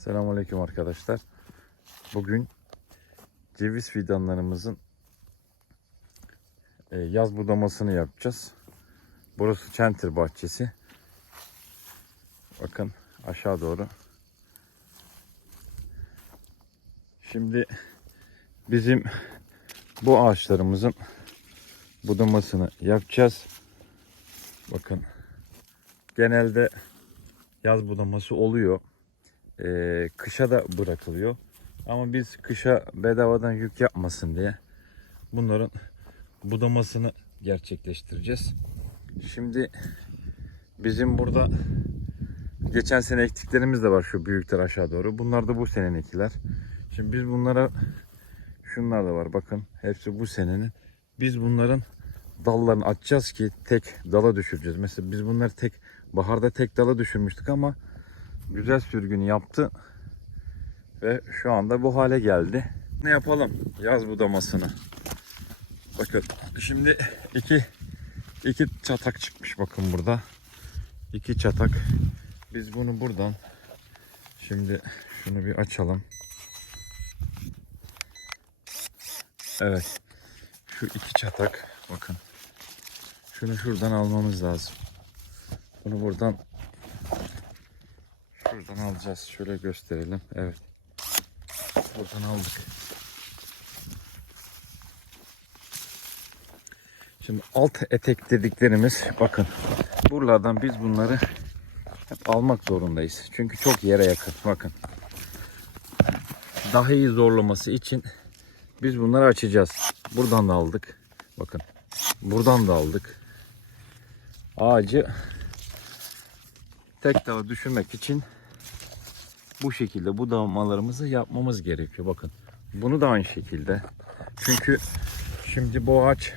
Selamünaleyküm arkadaşlar. Bugün ceviz fidanlarımızın e, yaz budamasını yapacağız. Burası Çentir bahçesi. Bakın aşağı doğru. Şimdi bizim bu ağaçlarımızın budamasını yapacağız. Bakın genelde yaz budaması oluyor. Ee, kışa da bırakılıyor. Ama biz kışa bedavadan yük yapmasın diye bunların budamasını gerçekleştireceğiz. Şimdi bizim burada geçen sene ektiklerimiz de var şu büyükler aşağı doğru. Bunlar da bu seneninkiler. Şimdi biz bunlara şunlar da var bakın hepsi bu senenin. Biz bunların dallarını açacağız ki tek dala düşüreceğiz. Mesela biz bunları tek baharda tek dala düşürmüştük ama güzel sürgün yaptı ve şu anda bu hale geldi. Ne yapalım? Yaz budamasını. Bakın şimdi iki iki çatak çıkmış bakın burada. İki çatak. Biz bunu buradan şimdi şunu bir açalım. Evet. Şu iki çatak bakın. Şunu şuradan almamız lazım. Bunu buradan şuradan alacağız. Şöyle gösterelim. Evet. Buradan aldık. Şimdi alt etek dediklerimiz bakın. Buralardan biz bunları hep almak zorundayız. Çünkü çok yere yakın. Bakın. Daha iyi zorlaması için biz bunları açacağız. Buradan da aldık. Bakın. Buradan da aldık. Ağacı tek dala düşürmek için bu şekilde budamalarımızı yapmamız gerekiyor. Bakın. Bunu da aynı şekilde. Çünkü şimdi bu ağaç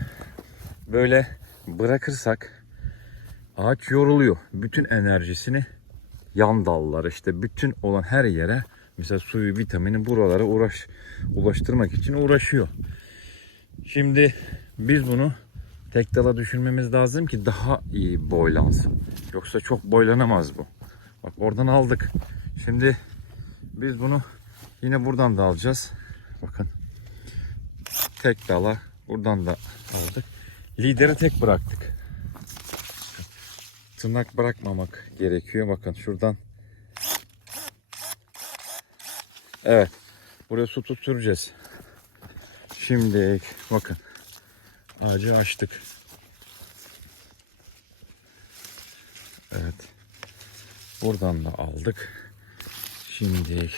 böyle bırakırsak ağaç yoruluyor. Bütün enerjisini yan dallara işte bütün olan her yere mesela suyu, vitamini buralara uğraş ulaştırmak için uğraşıyor. Şimdi biz bunu tek dala düşürmemiz lazım ki daha iyi boylansın. Yoksa çok boylanamaz bu. Bak oradan aldık. Şimdi biz bunu yine buradan da alacağız. Bakın. Tek dala buradan da aldık. Lideri tek bıraktık. Tırnak bırakmamak gerekiyor. Bakın şuradan. Evet. Buraya su tutturacağız. Şimdi bakın. Ağacı açtık. Evet. Buradan da aldık. Şimdi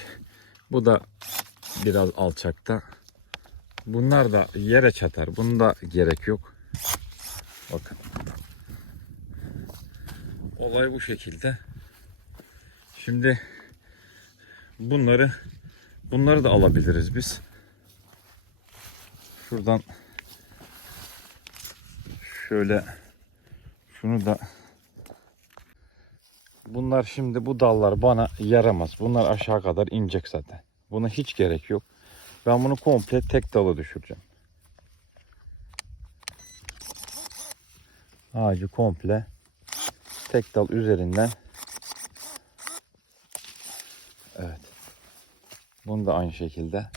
bu da biraz alçakta. Bunlar da yere çatar. Bunda gerek yok. Bakın. Olay bu şekilde. Şimdi bunları bunları da alabiliriz biz. Şuradan şöyle şunu da bunlar şimdi bu dallar bana yaramaz. Bunlar aşağı kadar inecek zaten. Buna hiç gerek yok. Ben bunu komple tek dala düşüreceğim. Ağacı komple tek dal üzerinden Evet. Bunu da aynı şekilde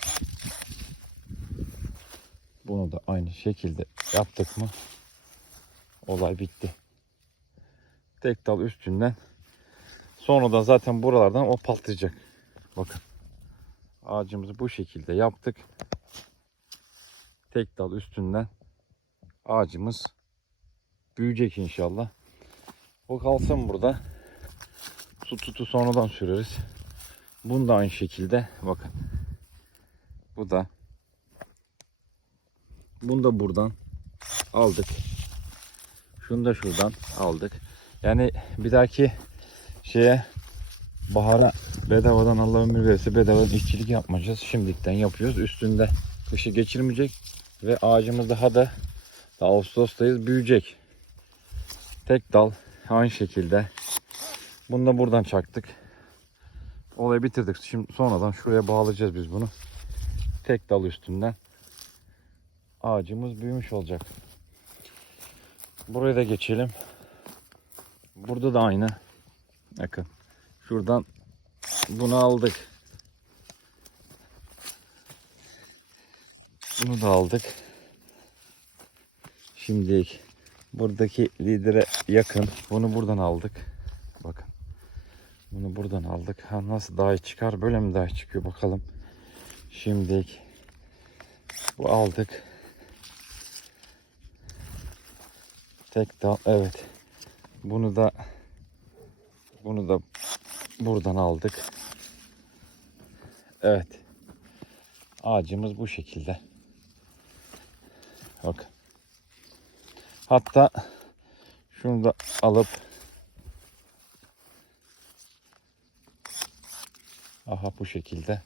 bunu da aynı şekilde yaptık mı olay bitti. Tek dal üstünden sonra da zaten buralardan o patlayacak. Bakın. Ağacımızı bu şekilde yaptık. Tek dal üstünden ağacımız büyüyecek inşallah. O kalsın burada. Su tutu sonradan süreriz. Bunu da aynı şekilde bakın. Bu da bunu da buradan aldık. Şunu da şuradan aldık. Yani bir dahaki şeye bahara bedavadan Allah ömür verirse bedavadan işçilik yapmayacağız. Şimdilikten yapıyoruz. Üstünde kışı geçirmeyecek ve ağacımız daha da daha Ağustos'tayız büyüyecek. Tek dal aynı şekilde. Bunu da buradan çaktık. Olayı bitirdik. Şimdi sonradan şuraya bağlayacağız biz bunu. Tek dal üstünden ağacımız büyümüş olacak. Buraya da geçelim. Burada da aynı. Bakın. Şuradan bunu aldık. Bunu da aldık. Şimdilik buradaki lidere yakın. Bunu buradan aldık. Bakın. Bunu buradan aldık. Ha nasıl dahi çıkar? Böyle mi dahi çıkıyor bakalım. Şimdilik bu aldık. Tek dal evet. Bunu da bunu da buradan aldık. Evet. Ağacımız bu şekilde. Bakın. Hatta şunu da alıp Aha bu şekilde.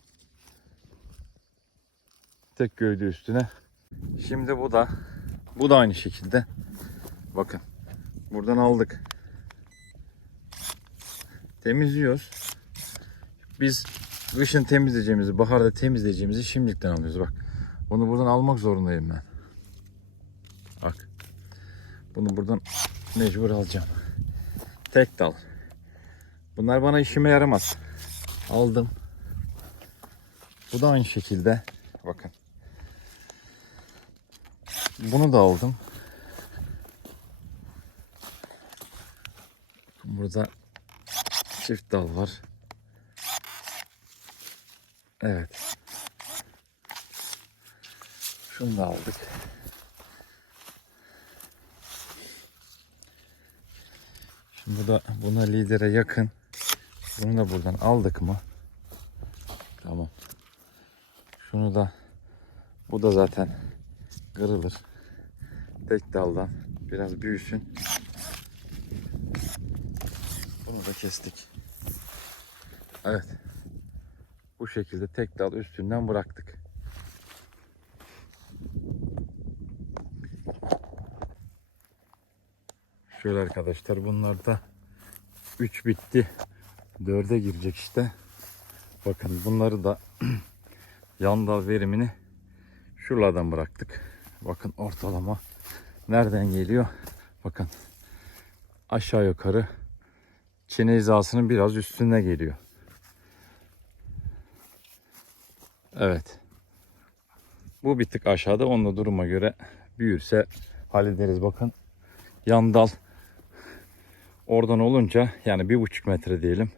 Tek gövde üstüne. Şimdi bu da bu da aynı şekilde. Bakın. Buradan aldık. Temizliyoruz. Biz kışın temizleyeceğimizi, baharda temizleyeceğimizi şimdilikten alıyoruz. Bak. Bunu buradan almak zorundayım ben. Bak. Bunu buradan mecbur alacağım. Tek dal. Bunlar bana işime yaramaz. Aldım. Bu da aynı şekilde. Bakın. Bunu da aldım. Burada çift dal var. Evet. Şunu da aldık. Şimdi bu da buna lidere yakın. Bunu da buradan aldık mı? Tamam. Şunu da bu da zaten kırılır. Tek daldan biraz büyüsün. Bunu da kestik. Evet. Bu şekilde tek dal üstünden bıraktık. Şöyle arkadaşlar bunlar da 3 bitti. 4'e girecek işte. Bakın bunları da yan dal verimini şuralardan bıraktık. Bakın ortalama nereden geliyor? Bakın aşağı yukarı çene hizasının biraz üstüne geliyor. Evet. Bu bir tık aşağıda. Onunla duruma göre büyürse hallederiz. Bakın yan dal oradan olunca yani bir buçuk metre diyelim.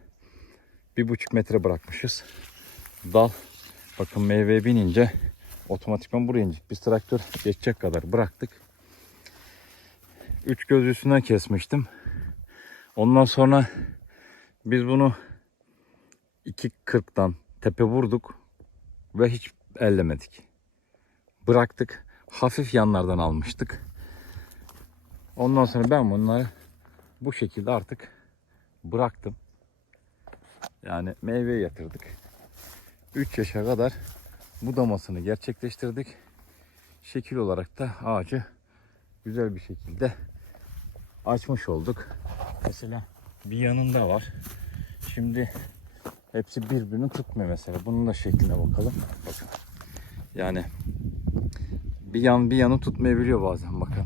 Bir buçuk metre bırakmışız. Dal bakın meyveye binince otomatikman buraya inecek. Biz traktör geçecek kadar bıraktık. Üç göz üstünden kesmiştim. Ondan sonra biz bunu 2.40'dan tepe vurduk ve hiç ellemedik. Bıraktık. Hafif yanlardan almıştık. Ondan sonra ben bunları bu şekilde artık bıraktım. Yani meyveye yatırdık. 3 yaşa kadar budamasını gerçekleştirdik. Şekil olarak da ağacı güzel bir şekilde açmış olduk. Mesela bir yanında var. Şimdi hepsi birbirini tutmuyor mesela. Bunun da şekline bakalım. Bakın. Yani bir yan bir yanı tutmayabiliyor bazen bakın.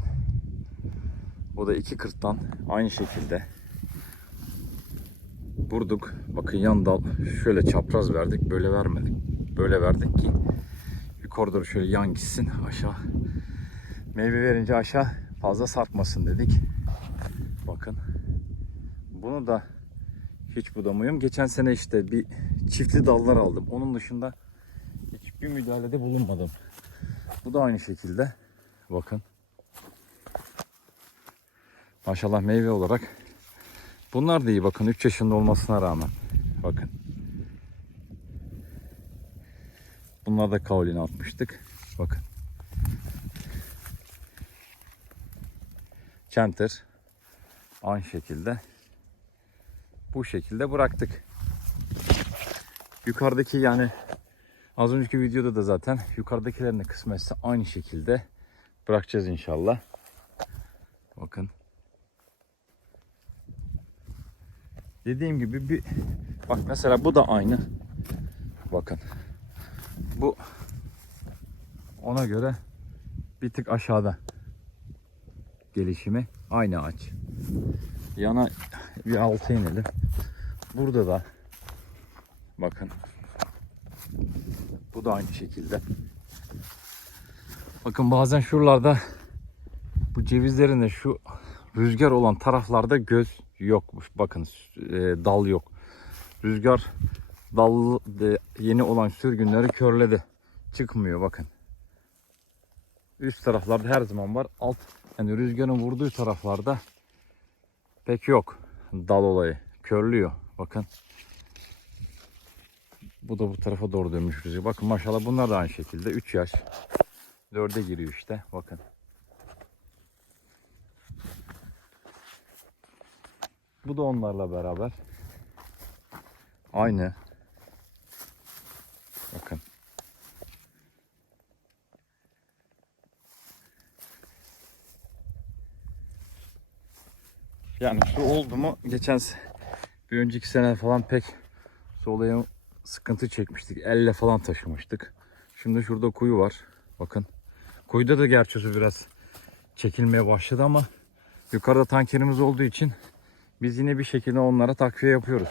Bu da iki kırktan aynı şekilde vurduk. Bakın yan dal şöyle çapraz verdik. Böyle vermedik. Böyle verdik ki yukarı doğru şöyle yan gitsin aşağı. Meyve verince aşağı fazla sarkmasın dedik. Bakın. Bunu da hiç budamıyorum. Geçen sene işte bir çiftli dallar aldım. Onun dışında hiçbir müdahalede bulunmadım. Bu da aynı şekilde. Bakın. Maşallah meyve olarak. Bunlar da iyi bakın 3 yaşında olmasına rağmen. Bakın. Bunlar da kaolini atmıştık. Bakın. Kenter. Aynı şekilde. Bu şekilde bıraktık. Yukarıdaki yani az önceki videoda da zaten yukarıdakilerin de kısmetse aynı şekilde bırakacağız inşallah. Bakın. Dediğim gibi bir bak mesela bu da aynı. Bakın. Bu ona göre bir tık aşağıda gelişimi aynı ağaç. Yana bir alta inelim. Burada da bakın. Bu da aynı şekilde. Bakın bazen şuralarda bu cevizlerin de şu rüzgar olan taraflarda göz yokmuş. Bakın e, dal yok. Rüzgar dal e, yeni olan sürgünleri körledi. Çıkmıyor bakın. Üst taraflarda her zaman var. Alt yani rüzgarın vurduğu taraflarda pek yok dal olayı. Körlüyor. Bakın. Bu da bu tarafa doğru dönmüş rüzgar. Bakın maşallah bunlar da aynı şekilde. 3 yaş. 4'e giriyor işte. Bakın. Bu da onlarla beraber. Aynı. Bakın. Yani su oldu mu geçen bir önceki sene falan pek su sıkıntı çekmiştik. Elle falan taşımıştık. Şimdi şurada kuyu var. Bakın. Kuyuda da gerçi biraz çekilmeye başladı ama yukarıda tankerimiz olduğu için biz yine bir şekilde onlara takviye yapıyoruz.